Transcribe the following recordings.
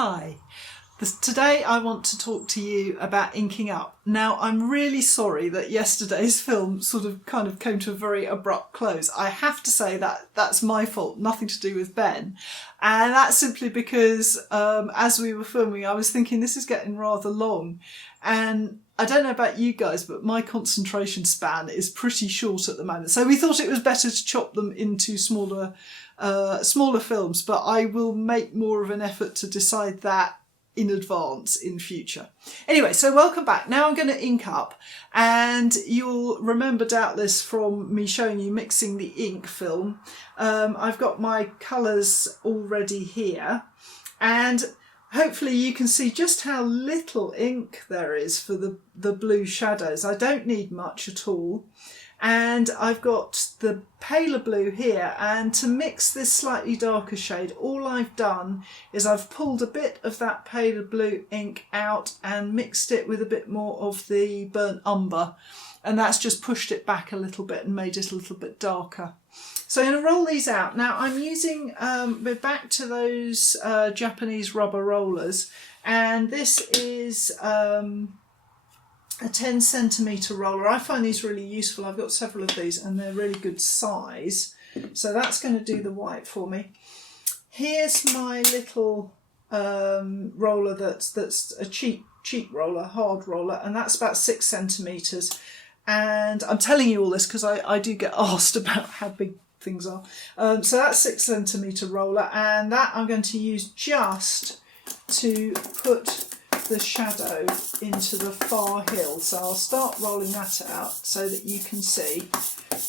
Hi. Today I want to talk to you about inking up. Now I'm really sorry that yesterday's film kind of came to a very abrupt close. I have to say that that's my fault, nothing to do with Ben. And that's simply because as we were filming I was thinking this is getting rather long, and I don't know about you guys, but my concentration span is pretty short at the moment. So we thought it was better to chop them into smaller films, but I will make more of an effort to decide that in advance in future. Anyway, so welcome back. Now I'm going to ink up, and you'll remember doubtless from me showing you mixing the ink film. I've got my colours already here, and hopefully you can see just how little ink there is for the blue shadows. I don't need much at all. And I've got the paler blue here, and to mix this slightly darker shade, all I've done is I've pulled a bit of that paler blue ink out and mixed it with a bit more of the burnt umber, and that's just pushed it back a little bit and made it a little bit darker. So I'm going to roll these out. Now I'm using, we're back to those Japanese rubber rollers, and this is a 10 centimetre roller. I find these really useful. I've got several of these and they're really good size. So that's going to do the white for me. Here's my little roller that's a cheap roller, hard roller, and that's about 6 centimetres. And I'm telling you all this because I do get asked about how big things are. So that's 6 centimetre roller, and that I'm going to use just to put the shadow into the far hill. So I'll start rolling that out so that you can see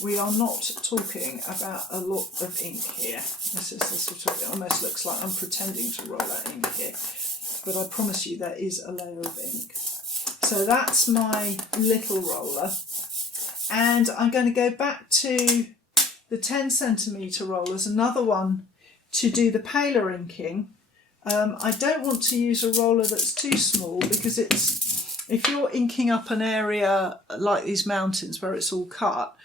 we are not talking about a lot of ink here. This is the sort of, it almost looks like I'm pretending to roll out ink here, but I promise you there is a layer of ink. So that's my little roller, and I'm going to go back to the 10 centimetre rollers, another one to do the paler inking. I don't want to use a roller that's too small, because if you're inking up an area like these mountains where it's all cut,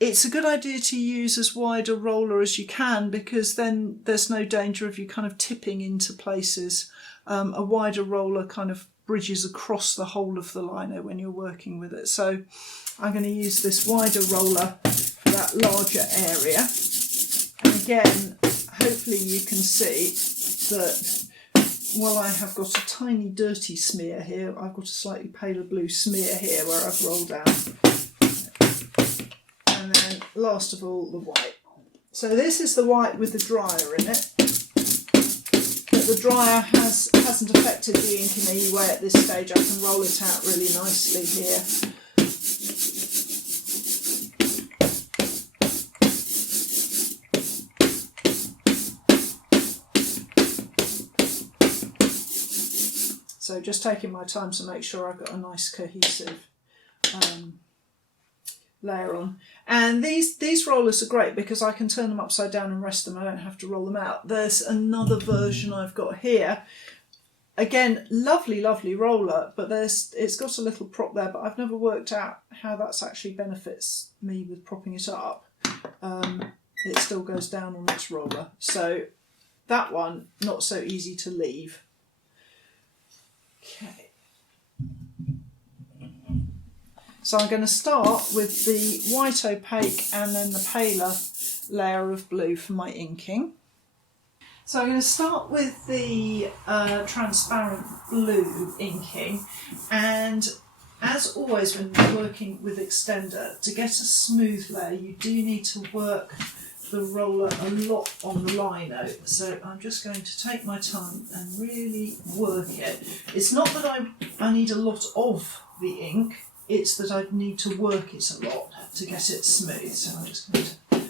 it's a good idea to use as wide a roller as you can, because then there's no danger of you kind of tipping into places. A wider roller kind of bridges across the whole of the lino when you're working with it. So I'm going to use this wider roller for that larger area. And again, hopefully you can see that while I have got a tiny dirty smear here, I've got a slightly paler blue smear here where I've rolled out. And then last of all, the white. So this is the white with the dryer in it. But the dryer hasn't affected the ink in any way at this stage. I can roll it out really nicely here. So just taking my time to make sure I've got a nice cohesive layer on. And these rollers are great because I can turn them upside down and rest them. I don't have to roll them out. There's another version I've got here. Again, lovely roller, but it's got a little prop there, but I've never worked out how that's actually benefits me with propping it up. It still goes down on its roller. So that one, not so easy to leave. Okay, so I'm going to start with the white opaque and then the paler layer of blue for my inking. So I'm going to start with the transparent blue inking, and as always when you're working with extender, to get a smooth layer you do need to work the roller a lot on the lino. So I'm just going to take my time and really work it. It's not that I need a lot of the ink, it's that I need to work it a lot to get it smooth. So I'm just going to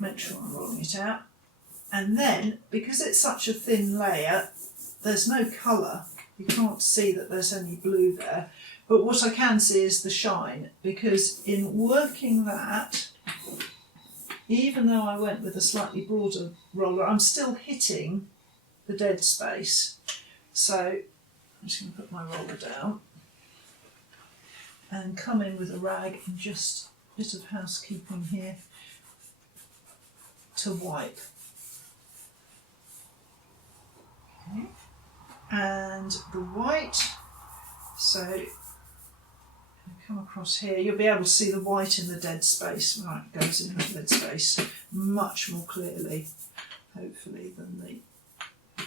make sure I'm rolling it out. And then, because it's such a thin layer, there's no colour. You can't see that there's any blue there. But what I can see is the shine, because in working that, even though I went with a slightly broader roller, I'm still hitting the dead space. So I'm just going to put my roller down and come in with a rag and just a bit of housekeeping here to wipe. Okay. and the white. So come across here, you'll be able to see the white in the dead space. Right, it goes in the dead space much more clearly, hopefully, than the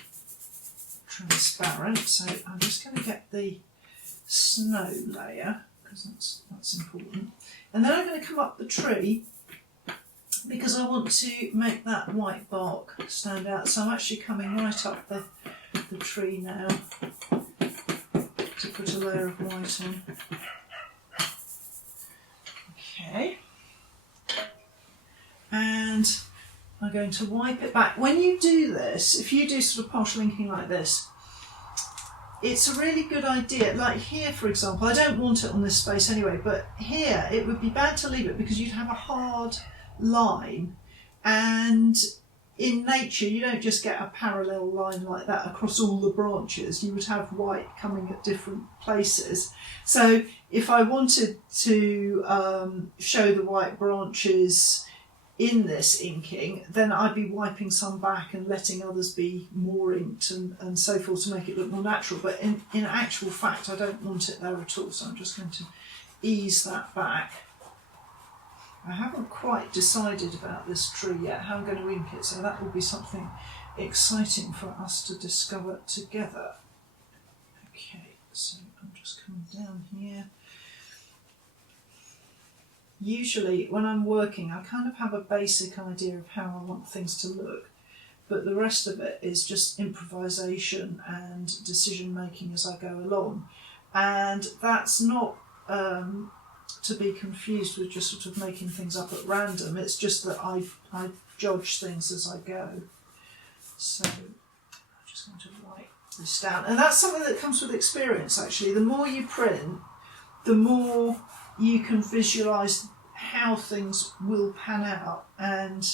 transparent. So I'm just going to get the snow layer, because that's important. And then I'm going to come up the tree, because I want to make that white bark stand out. So I'm actually coming right up the tree now to put a layer of white on. Okay, and I'm going to wipe it back. When you do this, if you do sort of partial inking like this, it's a really good idea. Like here, for example, I don't want it on this space anyway, but here it would be bad to leave it because you'd have a hard line, and in nature you don't just get a parallel line like that across all the branches. You would have white coming at different places. So if I wanted to show the white branches in this inking, then I'd be wiping some back and letting others be more inked and so forth to make it look more natural. But in actual fact, I don't want it there at all, so I'm just going to ease that back. I haven't quite decided about this tree yet, how I'm going to ink it, so that will be something exciting for us to discover together. Okay, so I'm just coming down here. Usually when I'm working, I kind of have a basic idea of how I want things to look, but the rest of it is just improvisation and decision making as I go along. And that's not to be confused with just sort of making things up at random. It's just that I judge things as I go. So I'm just going to write this down. And that's something that comes with experience, actually. The more you print, the more you can visualise how things will pan out and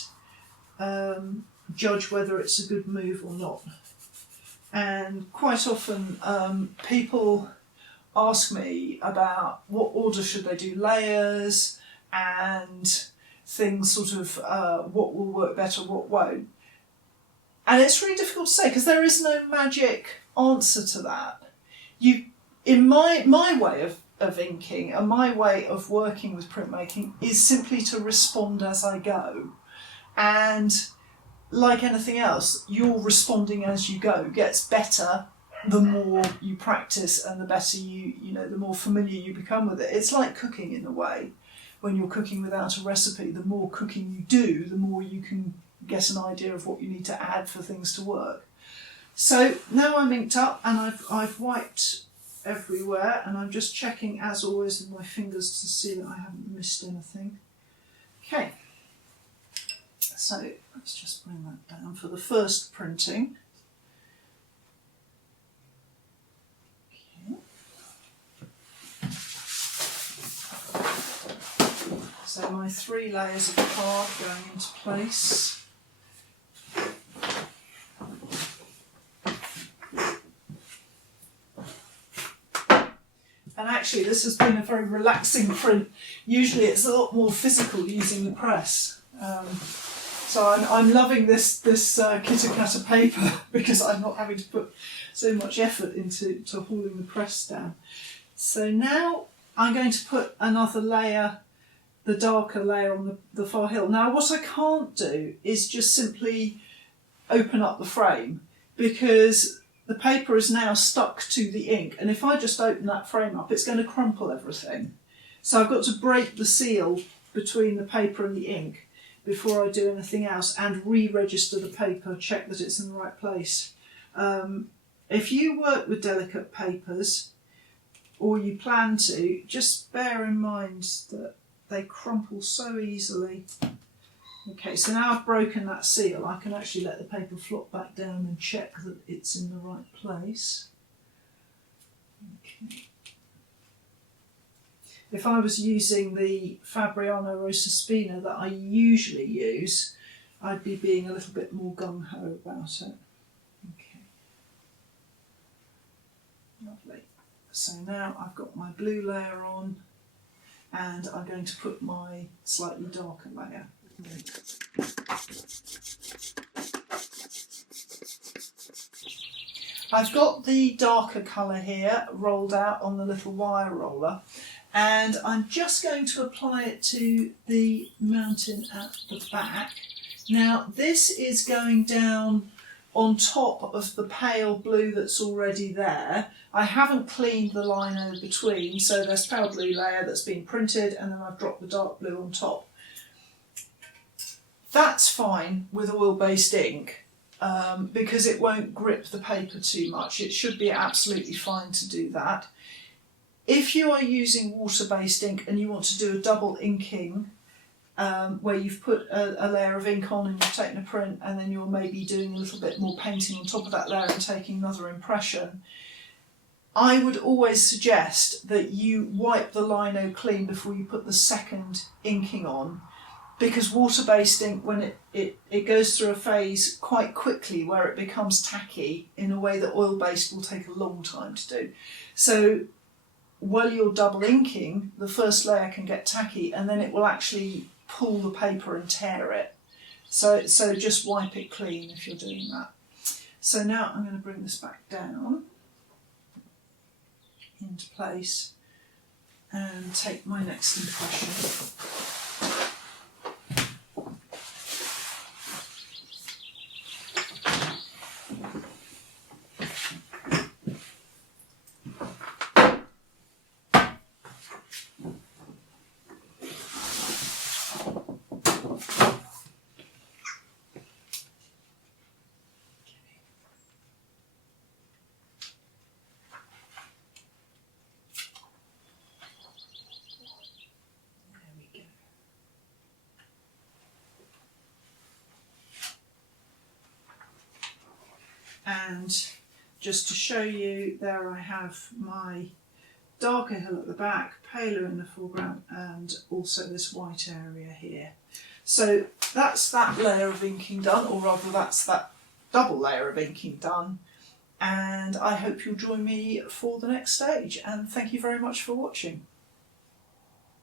judge whether it's a good move or not. And quite often people ask me about what order should they do layers and things, sort of what will work better, what won't. And it's really difficult to say because there is no magic answer to that. In my way of inking and my way of working with printmaking is simply to respond as I go. And like anything else, you're responding as you go. It gets better the more you practice and the better the more familiar you become with it. It's like cooking in a way. When you're cooking without a recipe, the more cooking you do, the more you can get an idea of what you need to add for things to work. So now I'm inked up and I've wiped everywhere, and I'm just checking as always with my fingers to see that I haven't missed anything. Okay, so let's just bring that down for the first printing. So my 3 layers of card going into place. And actually this has been a very relaxing print. Usually it's a lot more physical using the press. So I'm loving this Kit-A-Catter paper because I'm not having to put so much effort into hauling the press down. So now I'm going to put another layer, the darker layer on the far hill. Now what I can't do is just simply open up the frame because the paper is now stuck to the ink, and if I just open that frame up it's going to crumple everything. So I've got to break the seal between the paper and the ink before I do anything else and re-register the paper, check that it's in the right place. If you work with delicate papers, or you plan to, just bear in mind that they crumple so easily. Okay, so now I've broken that seal, I can actually let the paper flop back down and check that it's in the right place. Okay. If I was using the Fabriano Rosa Spina that I usually use, I'd be being a little bit more gung-ho about it. Okay. Lovely. So now I've got my blue layer on, and I'm going to put my slightly darker layer. I've got the darker colour here rolled out on the little wire roller, and I'm just going to apply it to the mountain at the back. Now this is going down on top of the pale blue that's already there. I haven't cleaned the lino between, so there's pale blue layer that's been printed, and then I've dropped the dark blue on top. That's fine with oil-based ink because it won't grip the paper too much. It should be absolutely fine to do that. If you are using water-based ink and you want to do a double inking, where you've put a layer of ink on and you've taken a print, and then you're maybe doing a little bit more painting on top of that layer and taking another impression, I would always suggest that you wipe the lino clean before you put the second inking on, because water-based ink, when it goes through a phase quite quickly where it becomes tacky in a way that oil-based will take a long time to do. So while you're double inking, the first layer can get tacky and then it will actually pull the paper and tear it. So just wipe it clean if you're doing that. So now I'm going to bring this back down into place and take my next impression. And just to show you, there I have my darker hill at the back, paler in the foreground, and also this white area here. So that's that layer of inking done, or rather that's that double layer of inking done, and I hope you'll join me for the next stage, and thank you very much for watching.